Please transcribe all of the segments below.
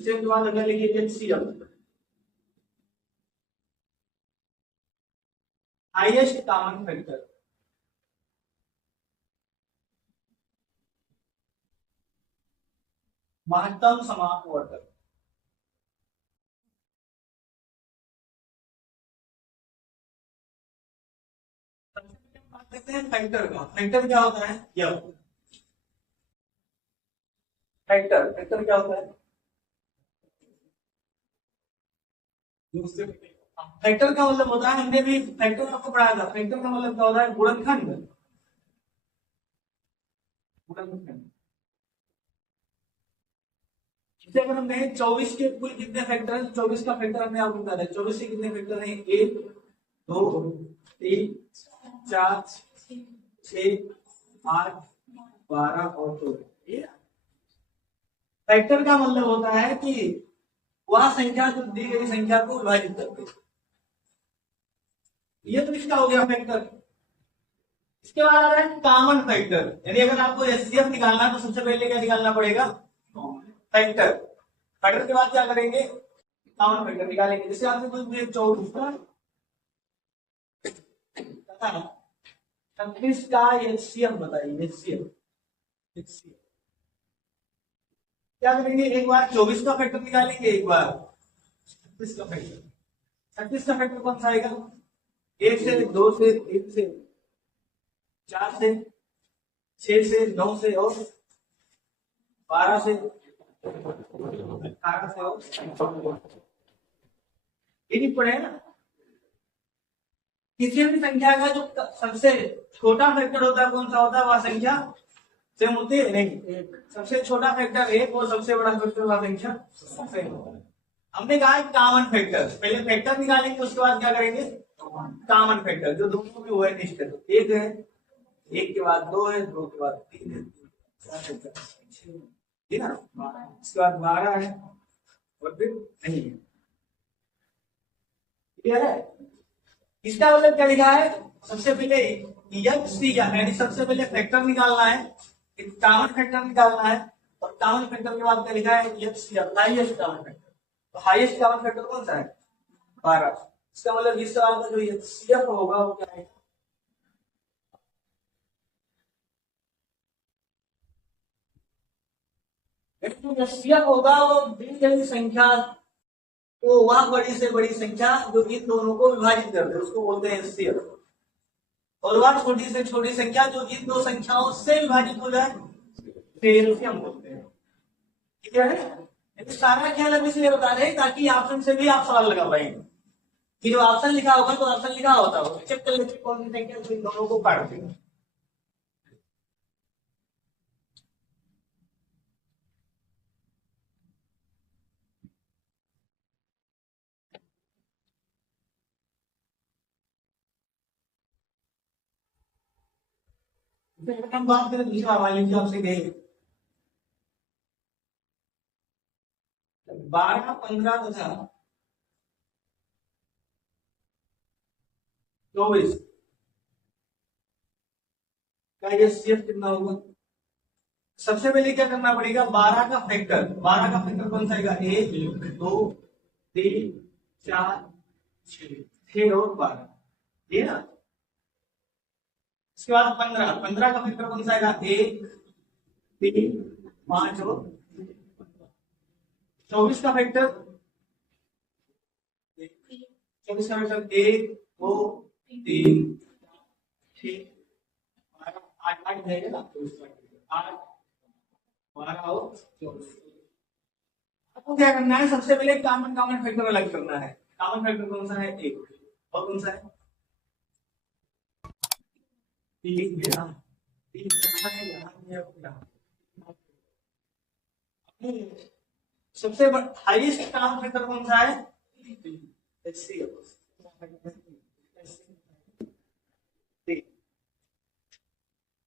LCM के बाद अगर लिखिए एचसीएफ, हाईएस्ट कॉमन फैक्टर। महत्तम समापवर्धक, देखते हैं फैक्टर का। फैक्टर क्या होता है? यह फैक्टर, फैक्टर क्या होता है? फैक्टर का मतलब होता है, हमने भी फैक्टर आपको पढ़ाया था, फैक्टर का मतलब क्या होता है? गुणनखंड। गुणनखंड जैसे अगर हम कहें 24 के कुल कितने फैक्टर हैं, 24 का फैक्टर हमने आपको बताया, 24 के कितने फैक्टर हैं? 1 2 3 4 6 8 12 और 14। फैक्टर का मतलब होता है कि वह संख्या जो दी गई संख्या को विभाजित करते हैं। ये तो इसका हो गया फैक्टर। इसके बाद आ रहा है कॉमन फैक्टर, यानी अगर आपको एचसीएफ निकालना है तो सबसे पहले क्या निकालना पड़ेगा? फैक्टर। फैक्टर के बाद क्या करेंगे? कॉमन फैक्टर निकालेंगे। जैसे आपसे कोई 24 का 36 का एचसीएफ बताइए। एचसीएफ क्या करेंगे? एक बार 24 का फैक्टर निकालेंगे, एक बार 36 का फैक्टर। 36 का फैक्टर कौन सा आएगा? 1 से 2 से 3 से 4 से 6 से 9 से और 12 से 18 से और यही पढ़े ना। किसी भी संख्या का जो सबसे छोटा फैक्टर होता है कौन सा होता है? वह संख्या सेम होती है नहीं। सबसे छोटा फैक्टर 1 और सबसे बड़ा फैक्टर वह संख्या सेम होता है। हमने कहा कॉमन फैक्टर, पहले फैक्टर निकालेंगे उसके बाद क्या करेंगे? कॉमन फैक्टर जो दोनों की वो है निश्चित। एक है, एक के बाद 2 है, 2 के बाद 3 है, 4 है, 6 ठीक है ना। इसके बाद 12 है और फिर नहीं है। क्लियर है? इसका मतलब क्या लिखा है? सबसे पहले यानी सबसे पहले फैक्टर निकालना है, कॉमन फैक्टर निकालना है, और कॉमन फैक्टर के बाद क्या लिखा है? Highest common factor. तो हाईएस्ट कॉमन फैक्टर कौन सा है? 12। इसका मतलब इस सवाल का जो एचसीएफ होगा वो क्या है? एचसीएफ होगा वो दी गई संख्या, तो वह बड़ी से बड़ी संख्या जो इन दोनों को विभाजित करते हैं उसको बोलते हैं एचसीएफ, और वह छोटी से छोटी संख्या जो इन दो संख्याओं से विभाजित हो जाए फिर हम बोलते हैं। ठीक है? सारा ख्याल हम इसलिए बता रहे हैं ताकि ऑप्शन से भी आप सवाल लगा पाएंगे कि जो ऑप्शन लिखा होगा तो ऑप्शन लिखा होता है चेक कर लेते कौन सी संख्या इन दोनों को काट देगा। हम बात करें दूसरा मान लीजिए आपसे कहे 12 15 तथा 24 का ये सीएफ कितना होगा? सबसे पहले क्या करना पड़ेगा? 12 का फैक्टर, 12 का फैक्टर कौन सा आएगा? 1 2 3 4 6 और 12, ये ना। इसके बाद 15, 15 का फैक्टर कौन सा आएगा? 1 3 5 और 24 का फैक्टर 24 का फैक्टर 1 2 3 6 8 8 जाएगा ना, 8 12 और 24। आपको क्या करना है? सबसे पहले कॉमन फैक्टर अलग करना है। कॉमन फैक्टर कौन सा है? 1। और कौन सा है? 3 सबसे हाईएस्ट कॉमन फैक्टर कौन सा है?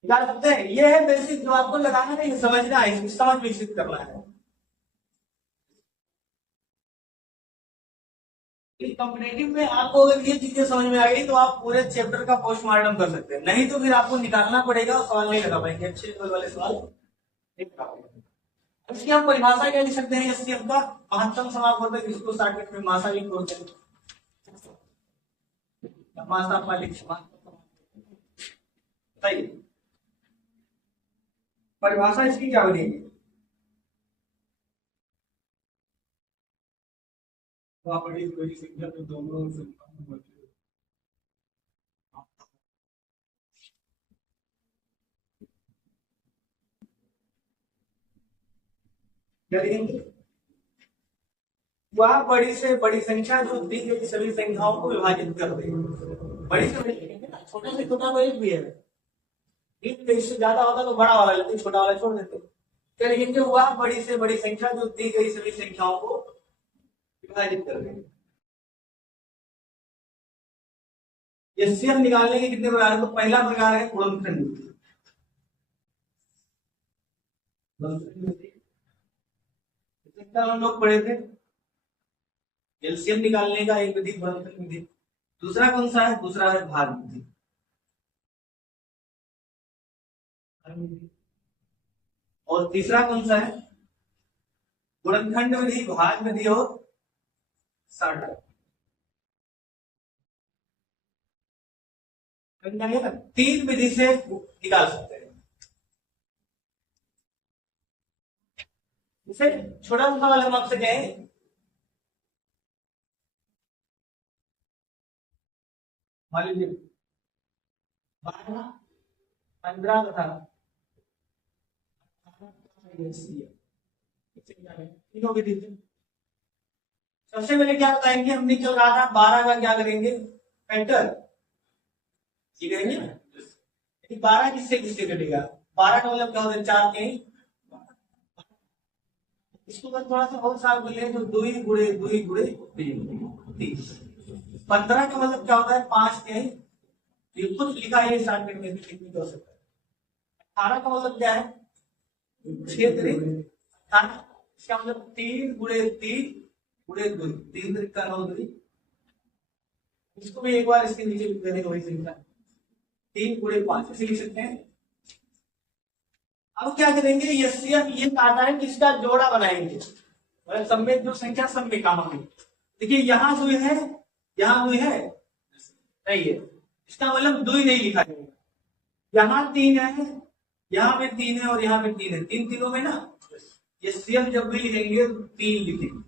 निकाल सकते हैं। ये है बेसिक जो आपको लगाना नहीं, समझना है, समझ विकसित करना है। कॉम्पिटेटिव में आपको अगर ये चीजें समझ में आ गई तो आप पूरे चैप्टर का पोस्टमार्टम कर सकते हैं, नहीं तो फिर आपको निकालना पड़ेगा और सवाल नहीं लगा पाएंगे, अच्छे लेवल वाले सवाल नहीं लगा पाएंगे। इसकी हम परिभाषा क्या लिख सकते हैं? एचसीएफ का महत्तम समापवर्तक, इसको शॉर्टकट में मासा भी बोल देते हैं। मासा मालिक सही। परिभाषा इसकी क्या बनेगी? बड़ी बड़ी संख्या तो दोनों क्या लिखेंगे? वह बड़ी से बड़ी संख्या जो दी गई सभी संख्याओं को विभाजित कर दे। बड़ी से बड़ी लिखेंगे ना, छोटे से छोटा तो एक भी है, इससे ज्यादा होता तो बड़ा वाला लेते, छोटा वाला छोड़ देते। क्या लिखेंगे? वह बड़ी से बड़ी संख्या जो दी गई सभी संख्याओं को विभाजित कर दे। एचसीएफ निकालने के कितने प्रकार है? तो पहला प्रकार है गुणनखंड। हम लोग पढ़े थे एलसीएम निकालने का एक विधि गुणनखंड विधि। दूसरा कौन सा है? दूसरा है भाग विधि। और तीसरा कौन सा है? गुणनखंड विधि, भाग विधि और शॉर्टकट। तीन विधि से निकाल सकते हैं। इसे छोटा सा वाला हम आपसे कहें, मान लीजिए 12, 15 तथा तीनों विधि से। सबसे पहले क्या बताएंगे? हम निकल रहा था 12 का क्या करेंगे? फैक्टर करेंगे ना। 12 किससे किससे कटेगा? 12 का मतलब क्या होता है? 4 के। इसको अगर थोड़ा सा और साफ बोले तो 2 गुणे 2 गुणे 3। 15 का मतलब क्या होता है? 5 के। ये खुद लिखा है शॉर्टकट में भी हो सकता है। 18 का मतलब क्या है? 6 3। 18 इसका मतलब 3 गुणे 3 गुणे 2, 3 3 का 9 2। इसको भी एक बार इसके नीचे लिख देने का वही संख्या 3 गुणे 5 ऐसे लिख सकते हैं। अब क्या करेंगे? एचसीएफ ये कहता है कि इसका जोड़ा बनाएंगे, मतलब सब में जो संख्या सब में काम होगी। देखिए यहाँ 2 है, यहाँ 2 है, नहीं है, इसका मतलब 2 नहीं लिखा जाएगा। यहाँ 3 है, यहाँ पे 3 है और यहाँ पे 3 है, 3 तीनों में ना एचसीएफ जब भी लिखेंगे तो 3 लिखेंगे।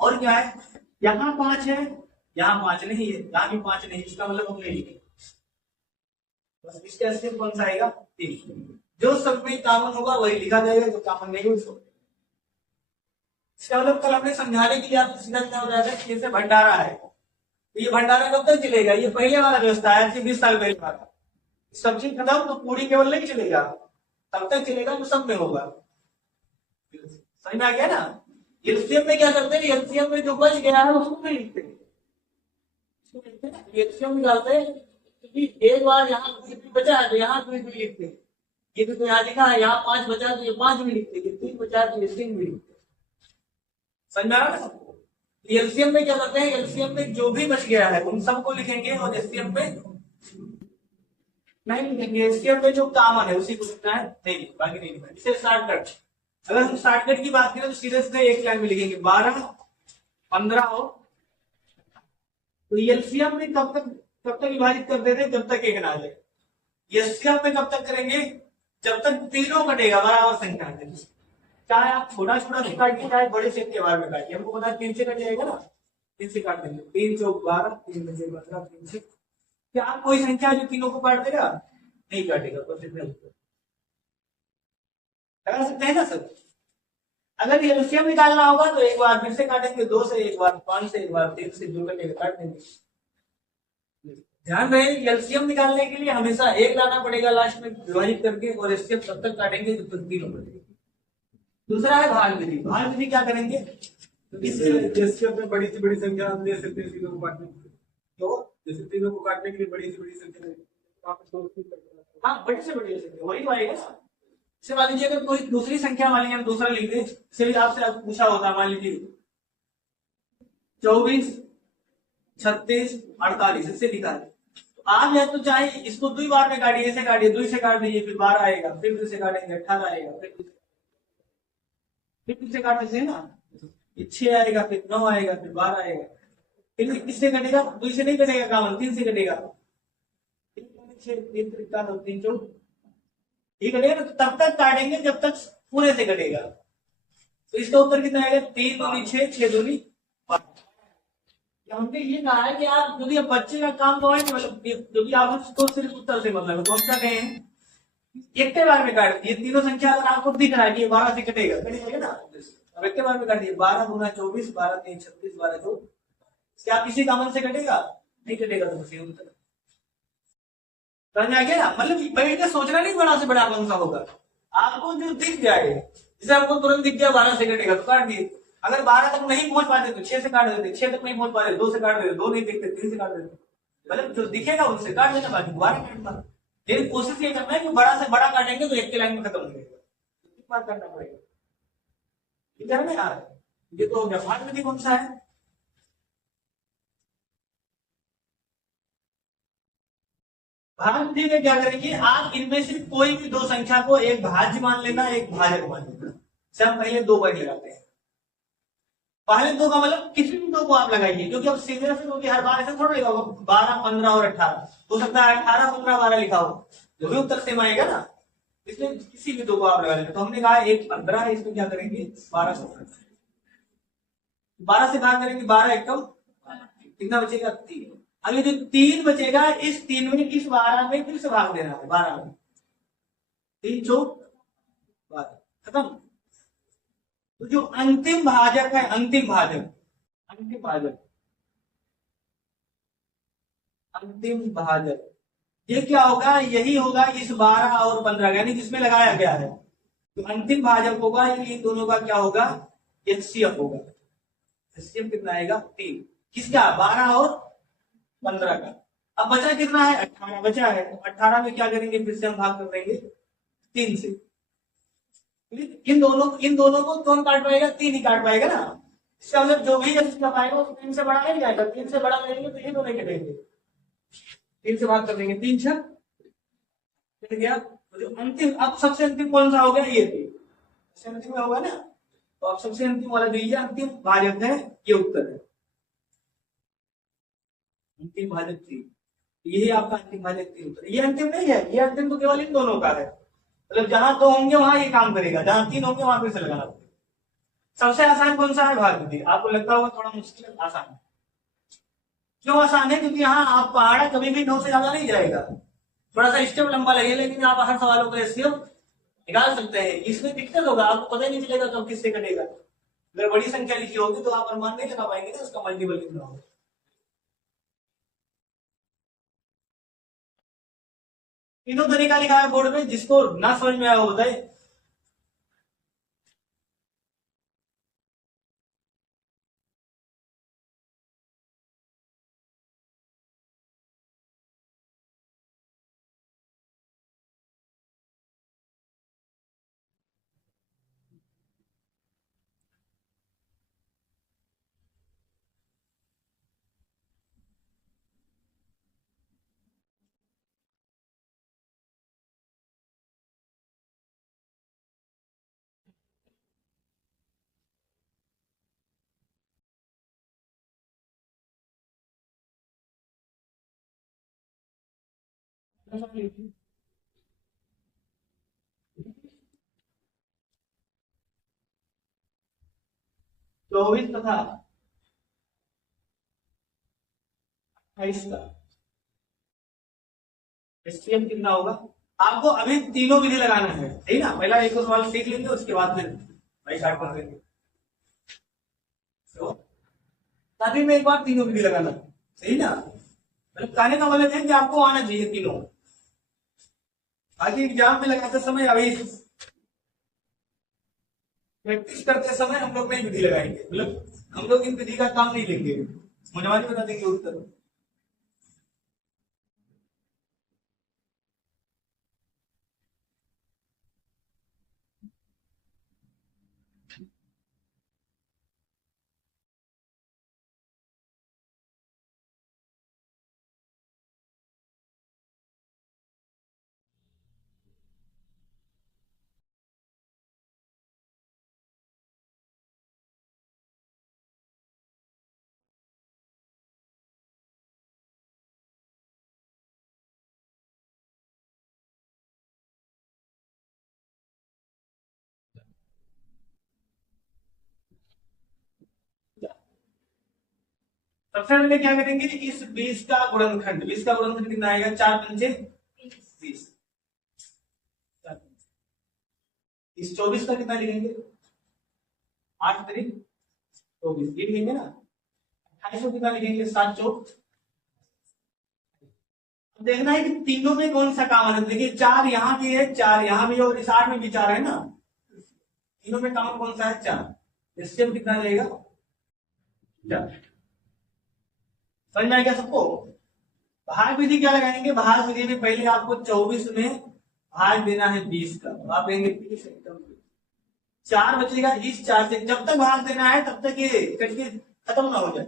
और क्या है? यहाँ 5 है, यहाँ 5 नहीं है, यहाँ भी 5 नहीं, इसका मतलब हम नहीं लिखेंगे। बस इसका एचसीएफ कौन सा आएगा? 3। जो सब में कॉमन होगा वही लिखा जाएगा, जो कॉमन नहीं उसको। इसका मतलब कल हमने समझाने के लिए आपको सीधा क्या बताया था कि जैसे भंडारा है, तो ये भंडारा कब तक चलेगा? ये पहले वाला व्यवस्था है, 20 साल पहले वाला। सब्जी खत्म तो पूरी केवल नहीं चलेगा, तब तक चलेगा जो सब में होगा। समझ में आ गया ना? एलसीएम में क्या करते हैं? एलसीएम में जो बच गया है उसको नहीं लिखते, एलसीएम निकालते हैं क्योंकि एक बार यहाँ बचा है तो यहाँ 2 लिखते हैं। ये तो यहाँ लिखा है, यहाँ 5 बचा तो ये 5 भी लिखते, 3 बचा तो ये 3 भी लिखते। समझ में आ रहा है? एलसीएम में क्या करते हैं? एलसीएम में जो भी बच गया है उन सबको लिखेंगे और एचसीएफ में नहीं लिखेंगे। एचसीएफ में जो कॉमन है उसी को लिखना है, नहीं बाकी नहीं लिखना। इसे शॉर्टकट, अगर हम शॉर्टकट की बात करें तो सीधे सीधे एक लाइन में लिखेंगे 12 15 हो। तो एलसीएम में कब तक विभाजित कर देते हैं? जब तक एक ना आ जाए। एचसीएफ में कब तक करेंगे? जब तक तीनों कटेगा बराबर संख्या है। चाहे आप छोटा छोटा से काटिए, चाहे बड़े से के बार में काटिए, हमको पता है 3 से कट जाएगा ना, 3 से काट देंगे। 3 चौक 12, 3 बजे 15, 3 से। क्या आप कोई संख्या जो तीनों को काट देगा? नहीं काटेगा, बस इतने लगा सकते हैं ना सर। अगर एलसीएम निकालना होगा तो एक बार फिर से काटेंगे, 2 से, एक बार 5 से, एक बार 3 से, जो कटेगा काट देंगे। ध्यान रहे, एलसीएम निकालने के लिए हमेशा एक लाना पड़ेगा लास्ट में विभाजित करके, और एचसीएफ तब तक काटेंगे जब तक तीनों कटेंगे। दूसरा है भाग विधि। भाग विधि क्या करेंगे? एचसीएफ में बड़ी से बड़ी संख्या हम दे सकते हैं तीनों को काटने के लिए। तो जैसे तीनों को काटने के लिए बड़ी से बड़ी संख्या, हाँ बड़ी से बड़ी संख्या वही तो आएगा ना। जैसे मान लीजिए अगर कोई दूसरी संख्या मान लीजिए हम दूसरा लिख दें, इसलिए आपसे पूछा होता, मान लीजिए 24 36 48 इससे लिखा है, तो आप या तो चाहे इसको 2 बार में काटिए, ऐसे काटिए, 2 से काट दीजिए, फिर 12 आएगा, फिर 2 से काटेंगे 18 आएगा, फिर फिर से काट देते हैं ना, ये 6 आएगा, फिर 9 आएगा, फिर 12 आएगा, फिर किससे कटेगा, 2 से नहीं कटेगा कामन, 3 से कटेगा, 3 3 ये कटेगा ना, तो तब तक काटेंगे जब तक पूरे से कटेगा। तो इसका उत्तर कितना आएगा, 3 दूनी 6, 6 दूनी 12। हमने ये कहा है कि आप यदि बच्चे का काम तो है, मतलब यदि आप उसको सिर्फ उत्तर से मतलब तो हम क्या कहें, एक के बार में काट दिए तीनों संख्या, अगर आपको दिख रहा है कि ये 12 से कटेगा, कटेगा ना, अब एक के बार में काट दिए, 12 दूना 24, 12 3 36, 12 2, क्या किसी कामन से कटेगा, नहीं कटेगा, तो सही उत्तर समझ आ गया ना। मतलब बैठ के सोचना नहीं बड़ा से बड़ा कौन सा होगा, आपको जो दिख जाए, जैसे आपको तुरंत दिख गया 12 से कटेगा तो काट दिए, अगर 12 तक नहीं पहुंच पाते तो 6 से काट देते, 6 तक नहीं पहुंच पाते 2 से काट देते, 2 नहीं देखते 3 से काट देते, मतलब जो दिखेगा उससे काट देना, बाकी दोबारा काटना। लेकिन कोशिश ये करना है कि बड़ा से बड़ा काटेंगे तो एक के लाइन में खत्म हो जाएगा, कितनी बार करना पड़ेगा, ठीक है ना यार। ये तो हो गया। भाग विधि कौन सा है, भाग विधि में क्या करेंगे, आप इनमें से कोई भी दो संख्या को एक भाज्य मान लेना, एक भाजक मान लेना। से हम पहले 2 वर्ड लगाते हैं, पहले 2 का मतलब किसी भी 2 को आप लगाइए, क्योंकि अब सीधे से क्योंकि हर बार ऐसे थोड़ा लिखा होगा 12 15 और 18, हो सकता है 18 15 12 लिखा हो, जो भी उत्तर सेम आएगा ना, इसलिए किसी भी 2 को आप लगा लेंगे। तो हमने कहा एक 15 है, इसको क्या करेंगे 12 से 12 से भाग करेंगे, 12 एकम कितना बचेगा 3, अभी जो 3 बचेगा इस 3 में इस 12 में फिर से भाग देना है, 12 में 3 चौक 12 खत्म। तो जो अंतिम भाजक है, अंतिम भाजक, अंतिम भाजक, अंतिम भाजक, ये क्या होगा, यही होगा इस 12 और 15 यानी जिसमें लगाया गया है। तो अंतिम भाजक होगा इन दोनों का, क्या होगा, एचसीएफ होगा। एचसीएफ कितना आएगा 3, किसका 12 और 15 का। अब बचा कितना है 18 बचा है, तो 18 में क्या करेंगे, फिर से हम भाग कर देंगे 3 से। इन दोनों को कौन काट पाएगा, 3 ही काट पाएगा ना, इसका मतलब जो भी कर पाएगा वो 3 से बड़ा नहीं जाएगा, 3 से बड़ा करेंगे तो ये दोनों कटेंगे, 3 से भाग कर देंगे, 3 6 कट गया। तो जो अंतिम, अब सबसे अंतिम कौन सा हो गया, ये 3 सबसे अंतिम में होगा ना, तो अब सबसे अंतिम वाला जो ये अंतिम भाजक है, ये उत्तर है, अंतिम भाजक 3, यही आपका अंतिम भाजक 3 उत्तर। ये अंतिम नहीं है, ये अंतिम तो केवल इन दोनों का है, मतलब जहां 2 होंगे वहां ये काम करेगा, जहां 3 होंगे वहां फिर से लगाना पड़ेगा। सबसे आसान कौन सा है, भाग विधि। आपको लगता होगा थोड़ा मुश्किल है, आसान है। क्यों आसान है, क्योंकि यहाँ आप पहाड़ा कभी भी 9 से ज्यादा नहीं जाएगा, थोड़ा सा स्टेप लंबा लगे, लेकिन आप हर सवालों का एचसीएफ निकाल सकते हैं। इसमें दिक्कत होगा, आपको पता ही नहीं चलेगा कब किससे कटेगा। अगर बड़ी संख्या लिखी होगी तो आप अनुमान नहीं लगा पाएंगे ना उसका मल्टीपल कितना होगा। तीनों तरीका लिखा है बोर्ड में, जिसको ना समझ में आया वो बताए। चौबीस तथा 28 का एचसीएफ कितना होगा। आपको अभी तीनों विधि लगाना है, ठीक ना, पहला एक दो सवाल सीख लेंगे, उसके बाद फिर भाई स्टार्ट कर देंगे। तो तभी में एक बार तीनों विधि लगाना, सही ना, मतलब कहने का मतलब है कि आपको आना चाहिए तीनों। आगे एग्जाम में लगाते समय अभी प्रैक्टिस करते समय हम लोग नहीं विधि लगाएंगे, मतलब हम लोग इन विधि का काम नहीं लेंगे, मुझे बता देंगे उत्तर। सबसे पहले क्या करेंगे, इस 20 का गुणनखंड, 20 का गुणनखंड कितना आएगा, 4 पंचे 20। इस 24 का कितना लिखेंगे, 8 तारीख 24, ये लिखेंगे ना। 28 को कितना लिखेंगे, 7 चौक। देखना है कि तीनों में कौन सा कॉमन है। देखिए 4 यहाँ भी है, 4 यहाँ भी है, और इस 8 में भी 4 है ना। तीनों में कॉमन कौन सा है, 4। इससे हम कितना रहेगा, 4। समझ में आएगा सबको। भाग विधि क्या लगाएंगे, भाग विधि में पहले आपको 24 में भाग देना है 20 का, तो आप लेंगे 20 एकदम 4 बचेगा। इस 4 से जब तक भाग देना है तब तक ये करके खत्म ना हो जाए,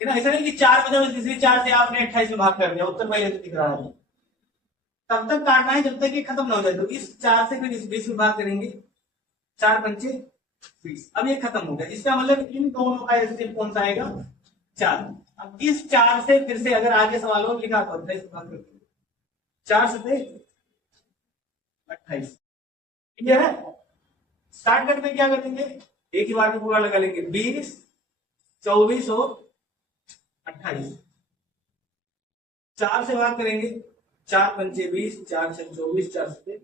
है ना। ऐसा नहीं कि 4 बजे तीसरी 4 से आपने 28 में भाग कर दिया, उत्तर पहले से दिख रहा है, तब तक काटना है जब तक ये खत्म ना हो जाए। तो इस 4 से फिर इस 20 में भाग करेंगे, 4 पंचे 20। अब ये खत्म हो गया, इसका मतलब इन दोनों का स्टेप कौन सा आएगा, 4। अब इस 4 से फिर से अगर आगे सवाल हो लिखा तो 4 से 28, क्लियर है। शॉर्टकट में क्या करेंगे, एक ही बार में पूरा लगा लेंगे, 20 24 और 28, 4 से भाग करेंगे, 4 पंचे 20, 4 से 24, 4 से।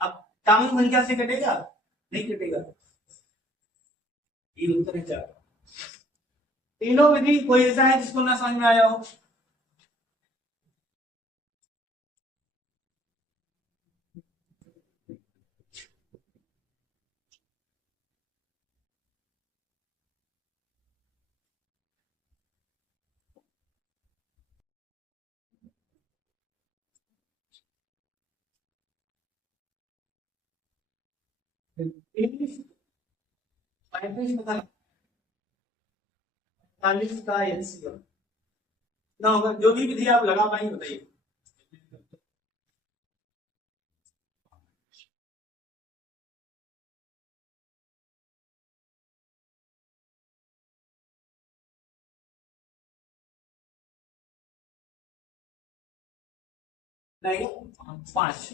अब कॉमन संख्या से कटेगा, नहीं कटेगा, ये उत्तर है 4। तीनों विधि कोई ऐसा है जिसको ना समझ में आया हो, तीस 35 पता 40 का एलसीएम ना होगा। जो भी विधि आप लगा पाएंगे बताइए। नहीं 5,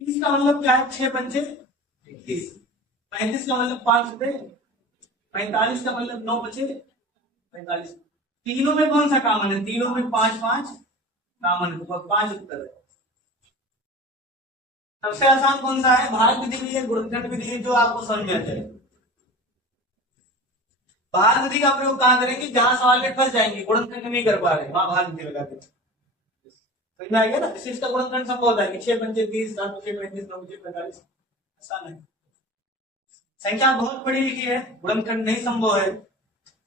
30 का मतलब क्या है, 6 पंचे 30। 35 का मतलब 5 रुपए, 45 का मतलब 9 बचे 45। तीनों में कौन सा कॉमन है, तीनों में 5 5 कॉमन है, तो 5 उत्तर है। सबसे आसान कौन सा है, भाग विधि भी है, गुणनखंड विधि है, जो आपको समझ में आ जाए। भाग विधि का प्रयोग कहां करेंगे, जहां सवाल में फंस जाएंगे, गुणनखंड नहीं कर पा रहे, वहां भाग विधि लगा देंगे। समझ में आएगा ना। इसका गुणनखंड संभव होता है कि 6 पंचे 30, 7 पंचे 35, 9 पंचे 45, आसान है। संख्या बहुत बड़ी लिखी है, गुणनखंड नहीं संभव है,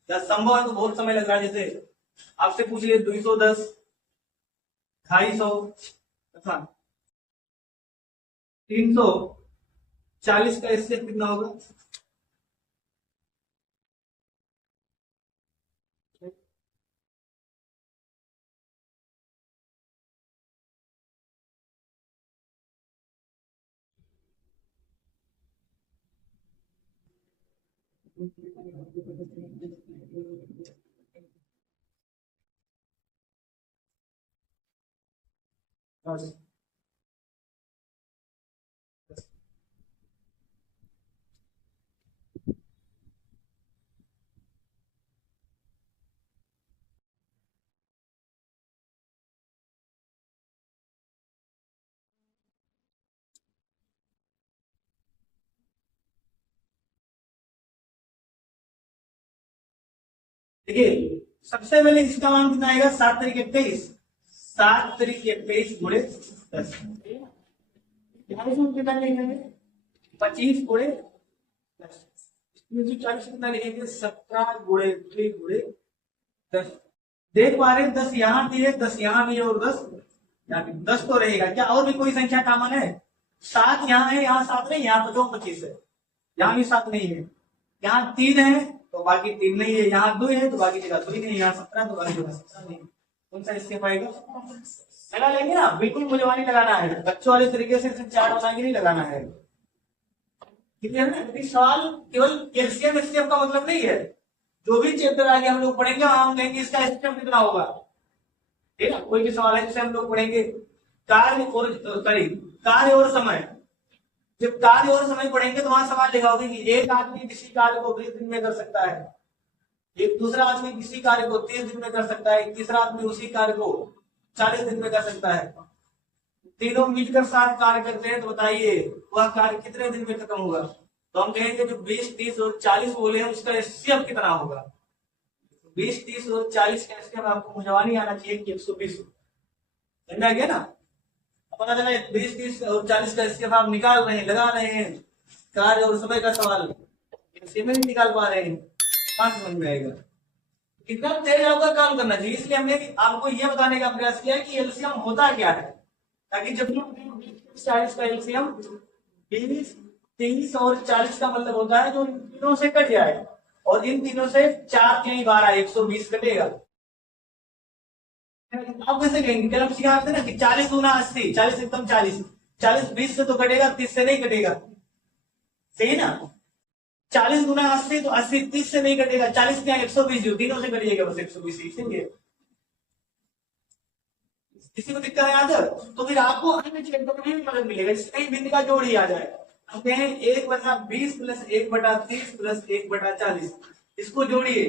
या संभव है तो बहुत समय लग रहा है। जैसे आपसे पूछ लिए 210, 250 तथा 340 का इससे कितना होगा, देखिए सबसे पहले इसका मान कितना आएगा, 7 तरीक 21, 7 तरीक 21 गुणे 10, कितना लिखेंगे, 25 गुणे 10, 40 कितना लिखेंगे, 17 गुणे 3 गुणे 10। देख पा रहे 10 यहाँ भी है, 10 यहाँ भी है, और 10 यहाँ भी, 10 तो रहेगा। क्या और भी कोई संख्या कॉमन है, 7 यहाँ है, यहाँ 7 नहीं, यहाँ तो 25 है, यहाँ भी 7 नहीं है, यहाँ 3 है तो बाकी 3 नहीं है, यहाँ 2 है तो बाकी जगह 2 नहीं है, यहाँ 17 तो बाकी जगह 17 नहीं है। कौन सा इसके पाएगा, लगा लेंगे ना, बिल्कुल मुझे लगाना है, बच्चों वाले तरीके से सिर्फ 4 बनाएंगे, नहीं लगाना है। क्लियर है ना। सवाल केवल एलसीएम एचसीएफ का मतलब नहीं है, जो भी चैप्टर आगे हम लोग पढ़ेंगे हम कहेंगे इसका एचसीएफ कितना होगा, ठीक है। कोई भी सवाल है जैसे हम लोग पढ़ेंगे कार्य और कार्य और समय, जब कार्य और समय पढ़ेंगे तो वहां सवाल लिखा होगा कि एक आदमी किसी कार्य को 20 दिन में कर सकता है, एक दूसरा आदमी किसी कार्य को 30 दिन में कर सकता है, एक तीसरा आदमी उसी कार्य को 40 दिन में कर सकता है। तीनों मिलकर साथ कार्य करते हैं, तो बताइए वह कार्य कितने दिन में खत्म होगा? तो हम कहेंगे जो 20, 30 और 40 बोले हैं उसका एचसीएफ कितना होगा? 20, 30 और 40 का एचसीएफ आपको मुझवानी आना चाहिए कि 120 समझ आ गया ना? पता चला 20, 30 और 40 का एचसीएफ आप निकाल रहे हैं, लगा रहे हैं, कार्य और समय का सवाल एचसीएफ में नहीं निकाल पा रहे हैं, कहां समझ में आएगा? कितना तेज आपका काम करना चाहिए। इसलिए हमने आपको यह बताने का प्रयास किया कि एलसीएम होता क्या है, ताकि जब 40 का एलसीएम 20, 30 और 40 का मतलब होता है जो इन तीनों से कट जाए, और इन तीनों से 4 के 12 120 कटेगा। आप कैसे कहेंगे? कल हम सिखाते ना कि 40 गुना 80, 40 एकदम 40, 40 20 से तो कटेगा, 30 से नहीं कटेगा, सही ना? 40 गुना 80 तो 80 30 से नहीं कटेगा, 40 क्या 120 जो तीनों से कटिएगा, बस 120 इसीलिए। किसी को दिक्कत है आदर, तो फिर आपको अन्य क्षेत्रों में भी मदद मिलेगा, इससे कहीं बिंद का जोड़ ही आ जाए। हम कहें 1/20 प्लस 1/30 प्लस 1/40, इसको जोड़िए।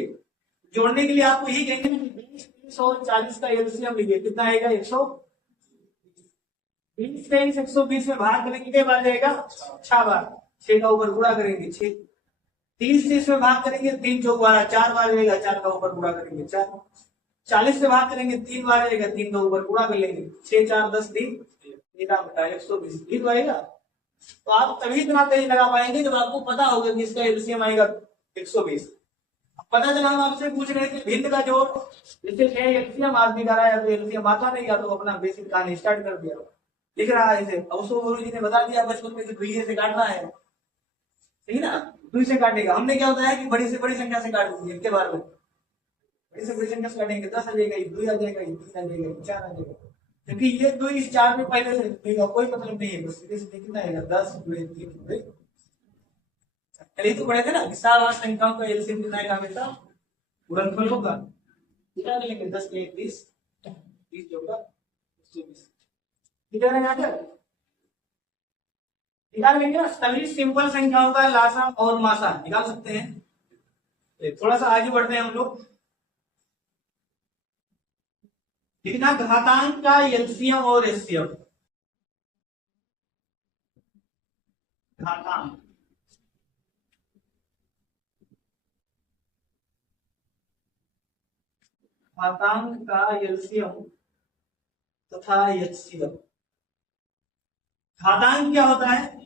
जोड़ने के लिए आपको यही कहेंगे 20, 30 और 40 का एलसीएम लीजिए, कितना आएगा? 120 से इस 120 में भाग करेंगे, क्या बार जाएगा? 6 बार, 6 का ऊपर गुणा करेंगे 6, 30 से इसमें भाग करेंगे 3 चौक 12, 4 बार रहेगा, 4 का ऊपर गुणा करेंगे 4, 40 से भाग करेंगे 3 बार रहेगा, 3 का ऊपर गुणा कर लेंगे 6 4 10 3 120 ठीक आएगा। तो आप तभी इतना तेज लगा पाएंगे जब आपको पता होगा कि इसका एलसीएम आएगा 120। पता चला हम आपसे पूछ रहे थे भिन्न का जोड़, जैसे एलसीएम आदमी का रहा है तो एलसीएम आता नहीं या तो अपना बेसिक कहानी स्टार्ट कर दिया, लिख रहा है इसे, अब उसको गुरु जी ने बता दिया बचपन में कि दुइये से काटना है, सही ना? दुई से काटेगा, हमने क्या बताया कि बड़ी से बड़ी संख्या से काट दीजिए इनके बारे में, बड़ी से बड़ी संख्या से काटेंगे 10 आ जाएगा, 2 आ जाएगा, 3 आ जाएगा, 4 आ जाएगा, क्योंकि ये 2 इस 4 में पहले से देगा, कोई मतलब नहीं है, बस सीधे सीधे कितना आएगा 10 गुणे 3 गुणे। तो पढ़े थे ना विशाल संख्याओं का एलसीएम कितना आएगा हमेशा गुणनफल होगा, कितना लेंगे 10 के 30, 30 होगा 120, ठीक है ना? निकाल लेंगे ना, सभी सिंपल संख्याओं का लासा और मासा निकाल सकते हैं। थोड़ा सा आगे बढ़ते हैं हम लोग, लिखना घातांक का एलसीएम और एचसीएफ। घातांक घातांक का एलसीएम तथा एचसीएफ। घातांक क्या होता है?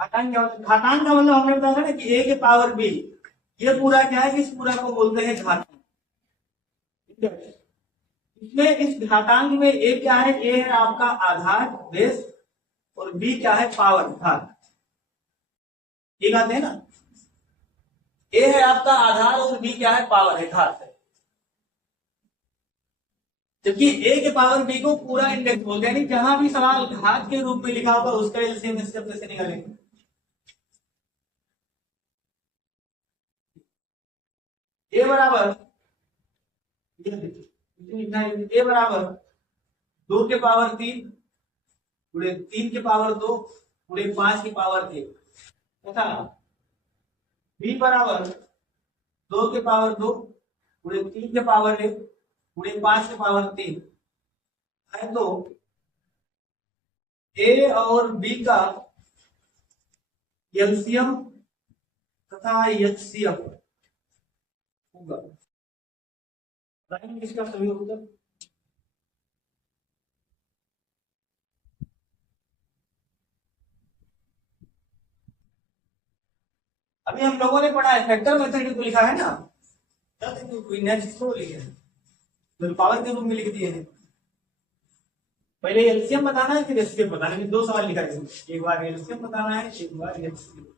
घातांक क्या होता है? घातांक का मतलब हमने बताया ना कि a के पावर b, ये पूरा क्या है? इस पूरा को बोलते हैं घातांक। इसमें इस घातांक में a क्या है? a है आपका आधार बेस, और b क्या है? पावर घात। ये कहते हैं ना, a है आपका आधार और b क्या है? पावर है, घात है। जबकि a के पावर b को पूरा इंडेक्स बोलते हैं, यानी जहां भी सवाल घात के रूप में लिखा होगा उसका एलसीएम एचसीएफ कैसे निकालेंगे? a बराबर a बराबर 2 के पावर 3 गुणे 3 के पावर 2 गुणे 5 की पावर 1 तथा b बराबर 2 के पावर 2 गुणे 3 के पावर 1 गुणे 5 के पावर 3 है। तो a और b का एलसीएम तथा एचसीएफ होगा, इसका सही उत्तर अभी हम लोगों ने पढ़ा है, फैक्टर मेथड को लिखा है ना, नेक्स्ट लिखे तो पावर के रूप में लिख दिए हैं। पहले एलसीएम बताना है फिर एचसीएफ बताना है, 2 सवाल लिखा है, एक बार एलसीएम बताना है एक बार एचसीएफ।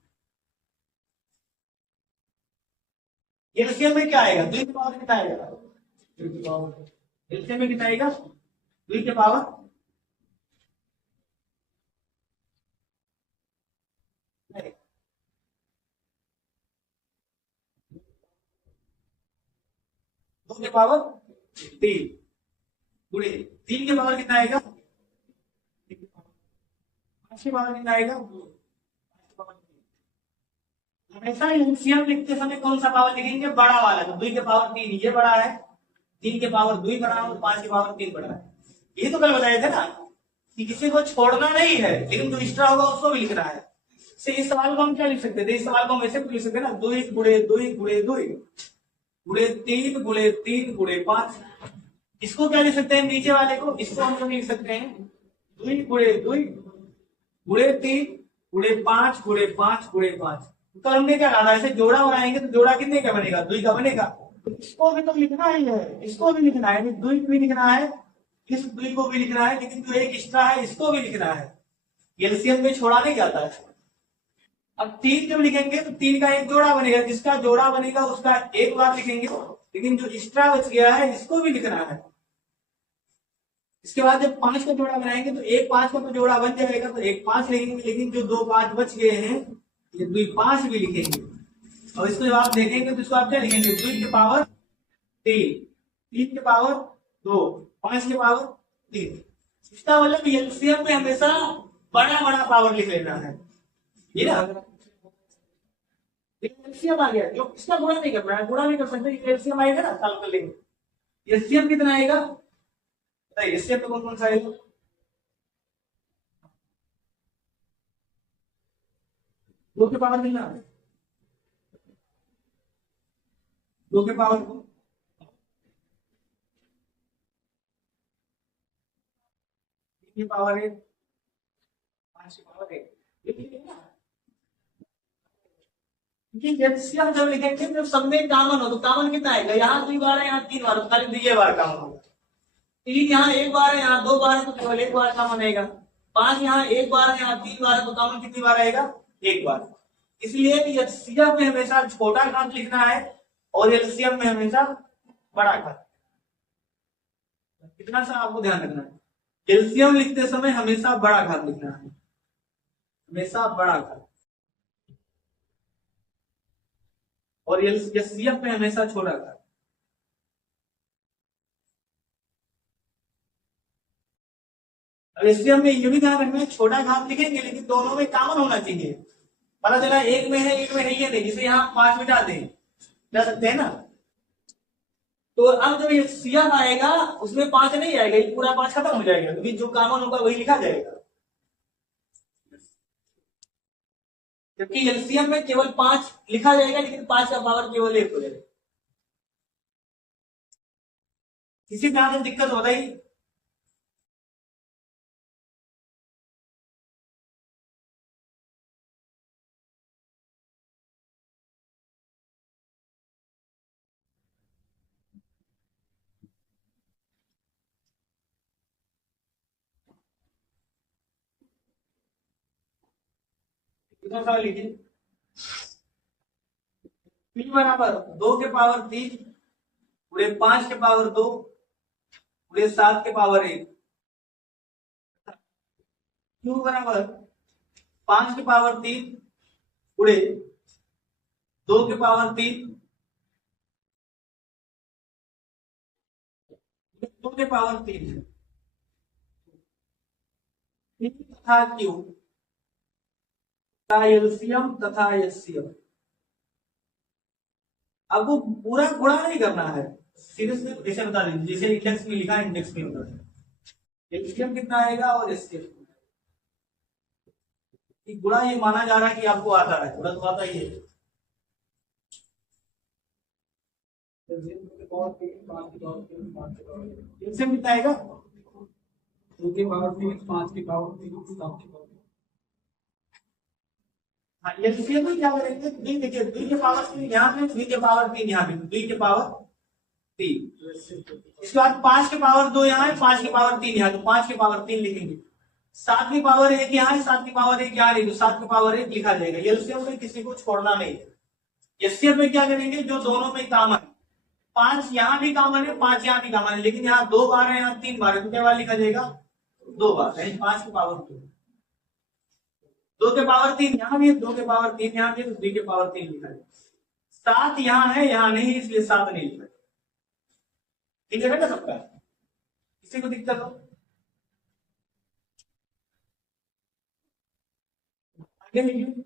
एलसीएम में क्या आएगा? 2 की पावर कितना आएगा? 2 की पावर। एलसीएम में कितना आएगा? 2 की पावर 2 के पावर 3 गुणे 3 के पावर कितना आएगा? 5 की पावर कितना आएगा? हमेशा एलसीएम लिखते समय कौन सा पावर लिखेंगे? बड़ा वाला। तो 2 के पावर 3 ये बड़ा है, 3 के पावर 2 बड़ा है और 5 के पावर 3 बड़ा है। ये तो कल बताए थे ना कि किसी को छोड़ना नहीं है, लेकिन जो एक्स्ट्रा होगा उसको भी लिखना है। से इस सवाल को हम क्या लिख सकते थे? इस सवाल को हम ऐसे लिख सकते हैं ना, 2 गुणे 2 गुणे 2 गुणे 3 गुणे 3 गुणे 5। इसको क्या लिख सकते हैं? नीचे वाले को, इसको हम लोग लिख सकते हैं 2 गुणे 2 गुणे 3 गुणे 5 गुणे 5 गुणे 5। तो हमने क्या कहा था, ऐसे जोड़ा बनाएंगे तो जोड़ा कितने का बनेगा? 2 का बनेगा। तो इसको भी तो लिखना ही है, इसको भी लिखना है, 2 भी लिखना है, इस 2 को भी लिखना है, लेकिन जो एक एक्स्ट्रा है इसको भी लिखना है। एलसीएम में छोड़ा नहीं जाता है। अब 3 जब लिखेंगे तो 3 का एक जोड़ा बनेगा, जिसका जोड़ा बनेगा उसका एक बार लिखेंगे, लेकिन जो एक्स्ट्रा बच गया है इसको भी लिखना है। इसके बाद जब 5 का जोड़ा बनाएंगे तो एक 5 का तो जोड़ा बन जाएगा, तो एक 5 लिखेंगे, लेकिन जो 2 5 बच गए हैं ये 2 5 भी लिखेंगे। और इसको जब आप देखेंगे तो इसको आप क्या लिखेंगे? 2 की पावर 3, 3 के पावर 2, 5 के पावर 3। इसका मतलब एलसीएम में हमेशा बड़ा बड़ा पावर लिख लेना है, ये ना। एलसीएम आ गया, जो इसका गुणा नहीं करना है, गुणा नहीं कर सकते, एलसीएम आएगा ना, साल कर लेंगे। एलसीएम कितना आएगा? एलसीएम में कौन कौन सा आएगा? 2 के पावर कितना? 2 के पावर 3 की पावर 1, 5 की पावर 1। एलसीएम जब लिखेंगे जब सब में कॉमन हो तो कॉमन कितना आएगा? यहाँ 2 बार है, यहाँ 3 बार, तो खाली 2 बार कॉमन होगा। 3 यहाँ 1 बार है, यहाँ 2 बार है, तो केवल 1 बार कॉमन आएगा। 5 यहाँ 1 बार है, यहाँ 3 बार है, तो कॉमन कितनी बार आएगा? 1 बार। इसलिए एचसीएफ में हमेशा छोटा घात लिखना है और एलसीएम में हमेशा बड़ा घात। कितना सा आपको ध्यान रखना है, एलसीएम लिखते समय हमेशा बड़ा घात लिखना है, हमेशा बड़ा घात, और एचसीएफ में हमेशा छोटा घात। अब एचसीएफ में ये भी ध्यान रखना है, छोटा घात लिखेंगे लेकिन दोनों में कॉमन होना चाहिए। पता चला एक में है एक में है, ये नहीं, जिसे यहाँ 5 मिटा दें, जा सकते हैं ना। तो अब जब ये सीएफ आएगा उसमें 5 नहीं आएगा, ये पूरा 5 खत्म हो जाएगा, क्योंकि जो कॉमन होगा वही लिखा जाएगा। जबकि एलसीएम में केवल 5 लिखा जाएगा, लेकिन 5 का पावर केवल 1 हो जाएगा। किसी तरह से दिक्कत होता ही। कितना सवाल लीजिए। p बराबर 2 के पावर 3 गुणे 5 के पावर 2 गुणे 7 के पावर 1। q बराबर 5 के पावर 3 गुणे 2 के पावर 3 2 के पावर 3 तथा q का एलसीएम तथा एचसीएफ। आपको पूरा गुणा नहीं करना है, सीधे सीधे ऐसे बता दीजिए जैसे इंडेक्स में लिखा है, इंडेक्स में बता दें एलसीएम कितना आएगा और एचसीएफ। गुणा ये माना जा रहा है कि आपको आता है, गुणा तो आता ही है। एलसीएम कितना आएगा? 2 के पावर 3, 5 के पावर 3, 7 के पावर। हाँ, एलसीएम में क्या करेंगे? 2 देखिए, 2 के पावर 3 यहाँ पे, 2 के पावर 3 यहाँ पे, 2 के पावर 3। इसके बाद 5 के पावर 2 यहाँ है, 5 के पावर 3 यहाँ, तो 5 के पावर 3 लिखेंगे। 7 की पावर 1 यहाँ है, 7 की पावर 1 यहाँ नहीं, तो 7 की पावर 1 लिखा जाएगा। एलसीएम में किसी को छोड़ना नहीं है। एचसीएफ में क्या करेंगे? जो दोनों में कॉमन, 5 यहाँ भी कॉमन है, 5 यहाँ भी कॉमन है, लेकिन यहाँ 2 बार है, यहाँ 3 बार है, तो क्या बार लिखा जाएगा? 2 बार। 5 की पावर 2, 2 के पावर 3 यहाँ भी है, 2 के पावर 3 यहाँ भी है, तो 2 के पावर 3 लिखा जाएगा। 7 यहाँ है, यहाँ नहीं, इसलिए 7 नहीं लिखा। ठीक है बेटा सबका? किसी को दिक्कत हो? आगे लिखिए।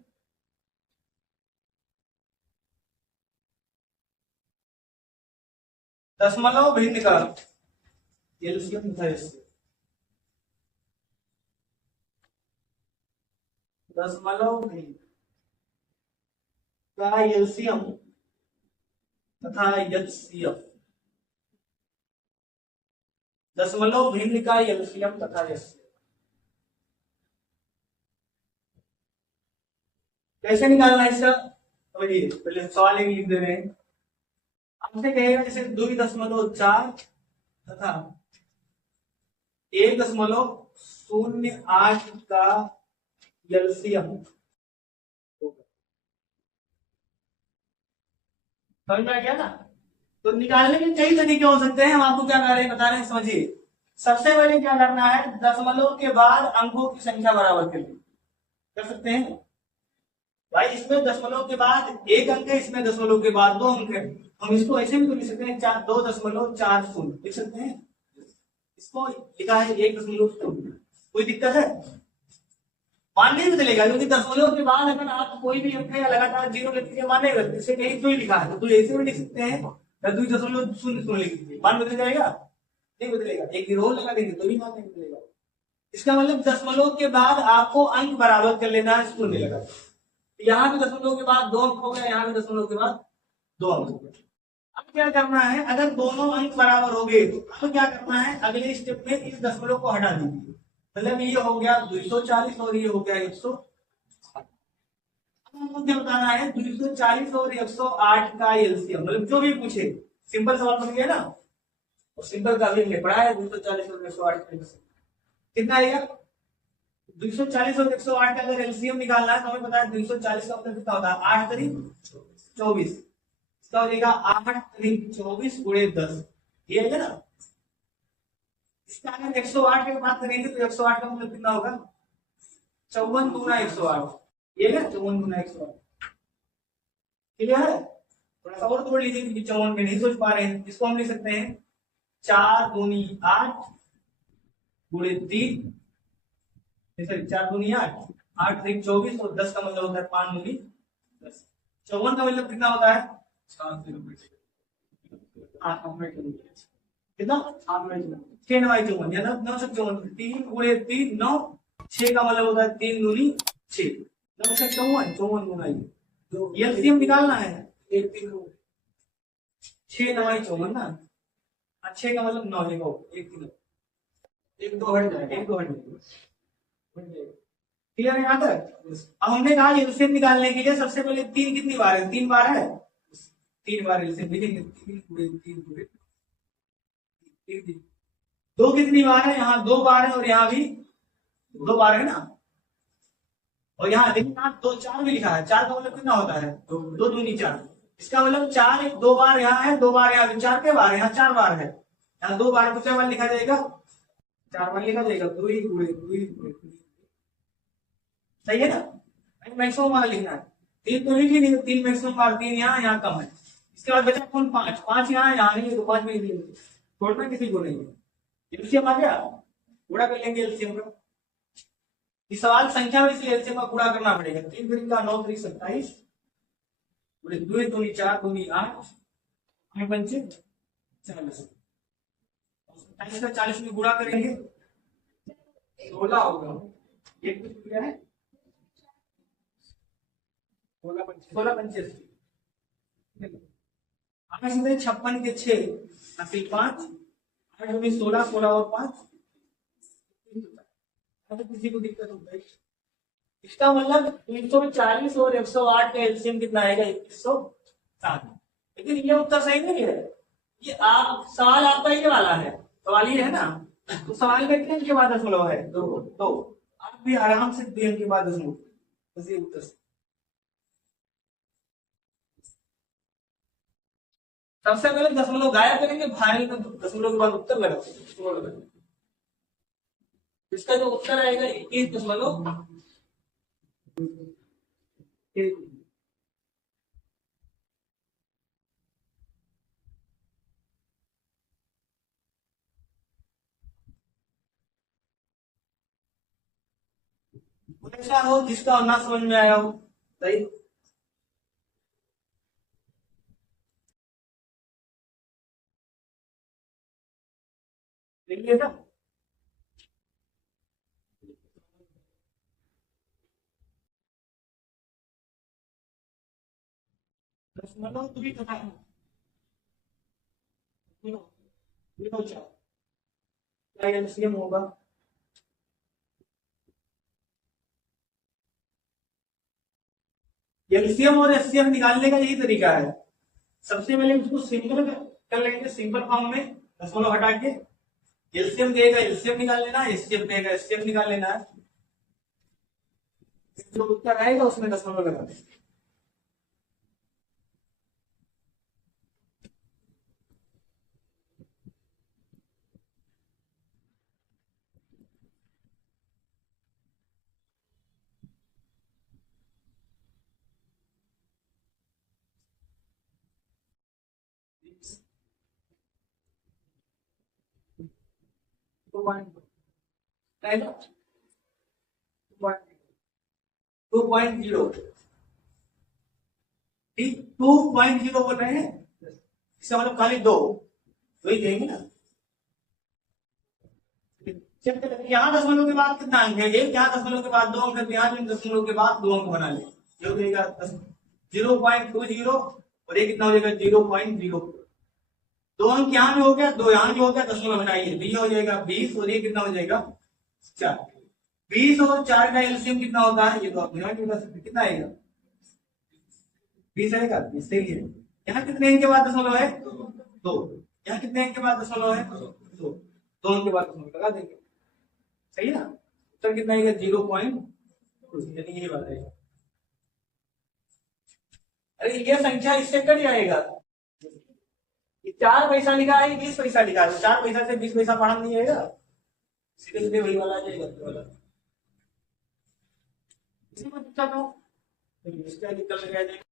दशमलव भिन्न का एलसीएम था इससे। दशमलव भिन्न का एलसीएम तथा एचसीएफ। दशमलव भिन्न का एलसीएम तथा एचसीएफ कैसे निकालना है इसका? समझिए, पहले सवाल एक लिख दे रहे हैं। हमसे कहेगा जैसे 2.4 तथा 1.08 का एलसीएम। समझ में आ गया ना? तो निकालने के कई तरीके हो सकते हैं, हम आपको क्या कर रहे हैं बता रहे हैं, समझिए। सबसे पहले क्या करना है, दशमलव के बाद अंकों की संख्या बराबर कर ली, कर सकते हैं भाई। इसमें दशमलव के बाद एक अंक है, इसमें दशमलव के बाद दो अंक है। हम इसको ऐसे भी तो लिख सकते हैं, 2.40 लिख सकते हैं। इसको लिखा है 1.0। कोई दिक्कत है? मानने भी चलेगा, क्योंकि दशमलव के बाद अगर आप कोई भी अंक है लगातार 0 लिख दीजिए, मानेगा। इसे कहीं तो ही लिखा है, तो ऐसे भी लिख सकते हैं, 2.00 लिख दीजिए, मान बदल जाएगा? नहीं बदलेगा। एक रोल लगा देंगे तो भी मान नहीं बदलेगा। इसका मतलब दशमलव के बाद आपको अंक बराबर कर लेना है, शून्य लगा। यहाँ भी दशमलव के बाद 2 अंक हो गया, यहाँ भी दशमलव के बाद 2 अंक हो गया। अब क्या करना है, अगर दोनों अंक बराबर हो गए तो क्या करना है, अगले स्टेप में इस दशमलव को हटा दीजिए। मतलब ये हो गया 240 और ये हो गया 108। हमको क्या बताना है, 240 और 108 का एलसीएम, मतलब जो भी पूछे। सिंपल सवाल बन गया ना, और सिंपल का भी हमने पढ़ा है। 240 और 108 का कितना आएगा? 240 और 108 का अगर एलसीएम निकालना है तो हमें पता है 240 का मतलब कितना होता है, 8 तारीख 24। इसका हो जाएगा 8 तारीख 24 गुणे 10, ये है ना। इसका अगर 108 की बात करेंगे तो 108 का मतलब कितना होगा, 54 गुना 108, ये है 54 गुना 108। क्लियर है? थोड़ा सा और तोड़ लीजिए, क्योंकि 54 में नहीं सोच पा रहे हैं। इसको हम लिख सकते हैं 4 दूनी 8 गुणे 3, 4 दूनी 8, 8 तारीख 24 और 10 का मतलब होता है 5 दूनी 10। 54 का मतलब कितना होता है, 8 मिनट कितना, 8 मिनट 6 9 54, या 954। 3 गुणे 3 9, 6 का मतलब होता है 3 दूनी 6, 954 54 गुना ये एलसीएम निकालना है। 1 3 6 9 54 ना, 6 का मतलब 9 है, 1 3 1 2 हट जाएगा, 1 2 हट जाएगा। क्लियर है यहाँ तक? अब हमने कहा एलसीएम निकालने के लिए सबसे पहले 3 कितनी बार है, 3 बार है, 3 बार एलसीएम लिखेंगे। 3 गुणे 3 गुणे 3, 2 कितनी बार है, यहाँ 2 बार है और यहाँ भी 2 बार है ना। और यहाँ देखिए 2 4 भी लिखा है, 4 का मतलब कितना होता है, 2 दूनी 4। इसका मतलब 4 2 बार यहाँ है, 2 बार यहाँ, 4 के बार है, यहाँ 4 बार है, यहाँ 2 बार, कितने बार लिखा जाएगा, 4 बार लिखा जाएगा। 2 गुणे 2 सही है ना। मैक्सिमम वाला लिखना है, 3 तो लिख ही नहीं, 3 मैक्सिमम बार, 3 यहाँ कम है। इसके बाद बचा कौन, 5 5 यहाँ नहीं, तो 5 में लिख लेंगे, छोड़ना किसी को नहीं है। एलसीएम आ गया, गुणा कर लेंगे एलसीएम का। इस सवाल संख्या में से एलसीएम का गुणा करना पड़ेगा। 3 3 का 9 3 27, 2 दूनी 4 दूनी 8, 8 पंचे 40, 27 का 40 में गुणा करेंगे 16 होगा। एक क्या है, 16 पंचे 56 के 6 हासिल 5, 8 दूनी 16, 16 और 5, तो किसी को दिक्कत होता है। इसका मतलब 340 और 108 का एलसीएम कितना आएगा, 2107। लेकिन ये उत्तर सही नहीं है, ये आप सवाल आपका ये वाला है, सवाल ये है ना, तो सवाल का कितने के बाद दशमलव है, तो आप भी आराम से 2 अंक के बाद दशमलव, बस ये उत्तर सबसे पहले दशमलव गायब करेंगे, फाइनल में दशमलव के बाद उत्तर लगाएंगे। इसका जो उत्तर आएगा 21.1। ऐसा हो जिसका ना समझ में आया हो। सही। देखिए ना, दशमलव भी तथा क्या एलसीएम होगा? एलसीएम और एचसीएफ निकालने का यही तरीका है। सबसे पहले उसको सिंपल कर लेंगे, सिंपल फॉर्म में दशमलव हटा के। एलसीएम देगा एलसीएम निकाल लेना, एचसीएफ देगा एचसीएफ निकाल लेना है। जो उत्तर आएगा उसमें दशमलव लगा देंगे। टू पॉइंट जीरो, ठीक 2.0 बोल रहे हैं, इसका मतलब खाली दो, वही देंगे ना। यहाँ दशमलव के बाद कितना अंक है? एक, यहाँ दशमलव के बाद 2 अंक है, यहाँ भी दशमलव के बाद 2 अंक बना ले, जो हो जाएगा 0.20, और ये कितना हो जाएगा 0.0। 2 अंक यहाँ भी हो गया, 2 यहाँ भी हो गया, दशमलव हटाइए, तो ये हो जाएगा 20, और ये कितना हो जाएगा 4। 20 और 4 का एलसीएम कितना होता है? ये तो आप यहाँ भी बता सकते, कितना आएगा? 20 आएगा। सही है। यहाँ कितने अंक के बाद दशमलव है? 2। यहाँ कितने अंक के बाद दशमलव है? 2। 2 अंक के बाद दशमलव लगा देंगे। सही है ना? उत्तर कितना आएगा? 0.2, यानी ये बात है। अरे ये संख्या इससे कट जाएगा। 4 पैसा लिखा है, 20 पैसा लिखा है, 4 पैसा से 20 पैसा पढ़ा नहीं आएगा, सीधे सीधे वही वाला आ जाएगा वाला। इसी को इसका उत्तर लगा देंगे।